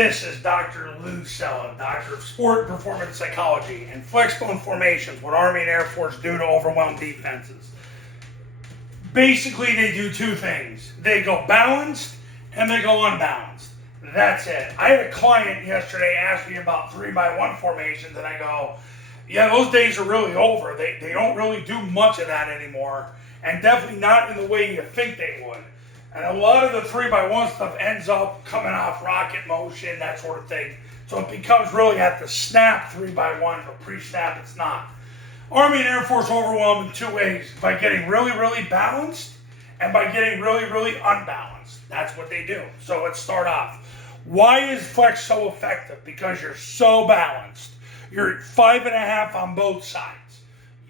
This is Dr. Lou Sella, Doctor of Sport and Performance Psychology, and Flexbone formations, what Army and Air Force do to overwhelm defenses. Basically, they do two things. They go balanced and they go unbalanced. That's it. I had a client yesterday ask me about 3x1 formations, and I go, yeah, those days are really over. They don't really do much of that anymore, and definitely not in the way you think they would. And a lot of the 3x1 stuff ends up coming off rocket motion, that sort of thing. So it becomes really at the snap 3x1, but pre-snap it's not. Army and Air Force overwhelm in two ways: by getting really, really balanced and by getting really, really unbalanced. That's what they do. So let's start off. Why is flex so effective? Because you're so balanced. You're 5.5 on both sides.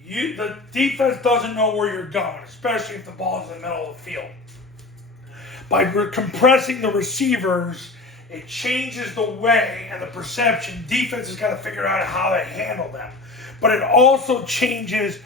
The defense doesn't know where you're going, especially if the ball's in the middle of the field. By compressing the receivers, it changes the way and the perception. Defense has got to figure out how to handle them. But it also changes,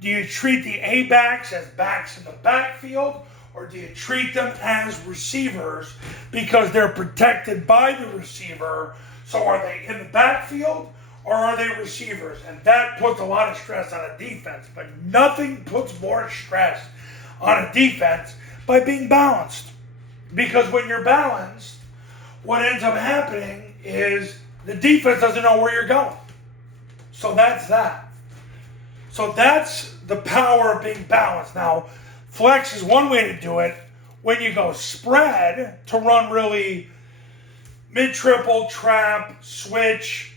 do you treat the A-backs as backs in the backfield, or do you treat them as receivers because they're protected by the receiver? So are they in the backfield or are they receivers? And that puts a lot of stress on a defense, but nothing puts more stress on a defense by being balanced. Because when you're balanced, what ends up happening is the defense doesn't know where you're going. So that's that. So that's the power of being balanced. Now, flex is one way to do it. When you go spread to run really mid-triple, trap, switch,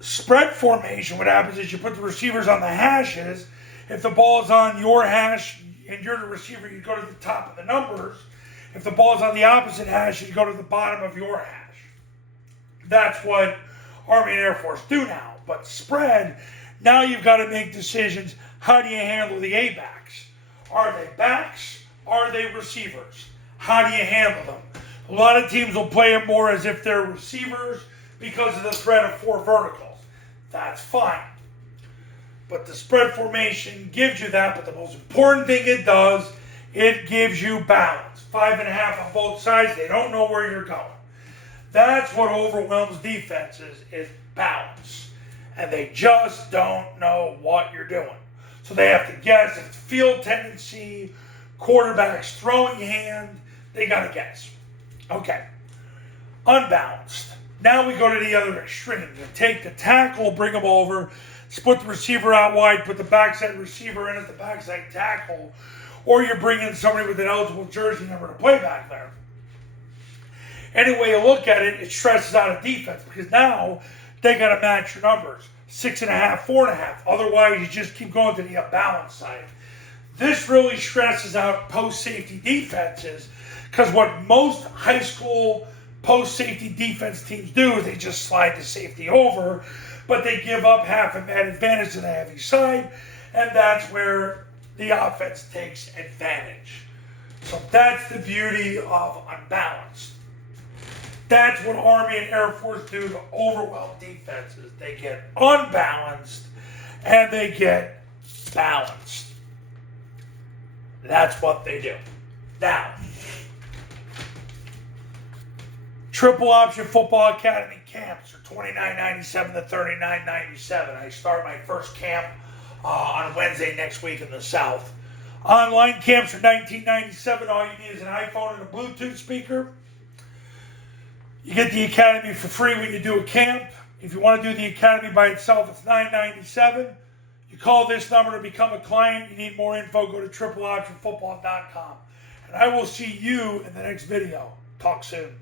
spread formation, what happens is you put the receivers on the hashes. If the ball's on your hash and you're the receiver, you go to the top of the numbers. If the ball's on the opposite hash, you go to the bottom of your hash. That's what Army and Air Force do now. But spread, now you've got to make decisions. How do you handle the A-backs? Are they backs? Are they receivers? How do you handle them? A lot of teams will play them more as if they're receivers because of the threat of 4 verticals. That's fine. But the spread formation gives you that, but the most important thing it does, it gives you balance. 5.5 on both sides. They don't know where you're going. That's what overwhelms defenses, is balance. And they just don't know what you're doing. So they have to guess. If it's field tendency, quarterback's throwing hand, they got to guess. Okay. Unbalanced. Now we go to the other extreme. You take the tackle, bring them over, split the receiver out wide, put the backside receiver in as the backside tackle, or you're bringing somebody with an eligible jersey number to play back there. Any way you look at it, it stresses out a defense because now they got to match your numbers. 6.5, 4.5. Otherwise, you just keep going to the unbalanced side. This really stresses out post-safety defenses because what most high school post-safety defense teams do is they just slide the safety over, but they give up half of that advantage to the heavy side, and that's where the offense takes advantage. So that's the beauty of unbalanced. That's what Army and Air Force do to overwhelm defenses. They get unbalanced and they get balanced. That's what they do. Now, Triple Option Football Academy camps are $29.97 to $39.97. I start my first camp on Wednesday next week in the South. Online camps are $19.97. All you need is an iPhone and a Bluetooth speaker. You get the academy for free when you do a camp. If you want to do the academy by itself, it's $9.97. You call this number to become a client. You need more info, go to tripleoptionfootball.com. And I will see you in the next video. Talk soon.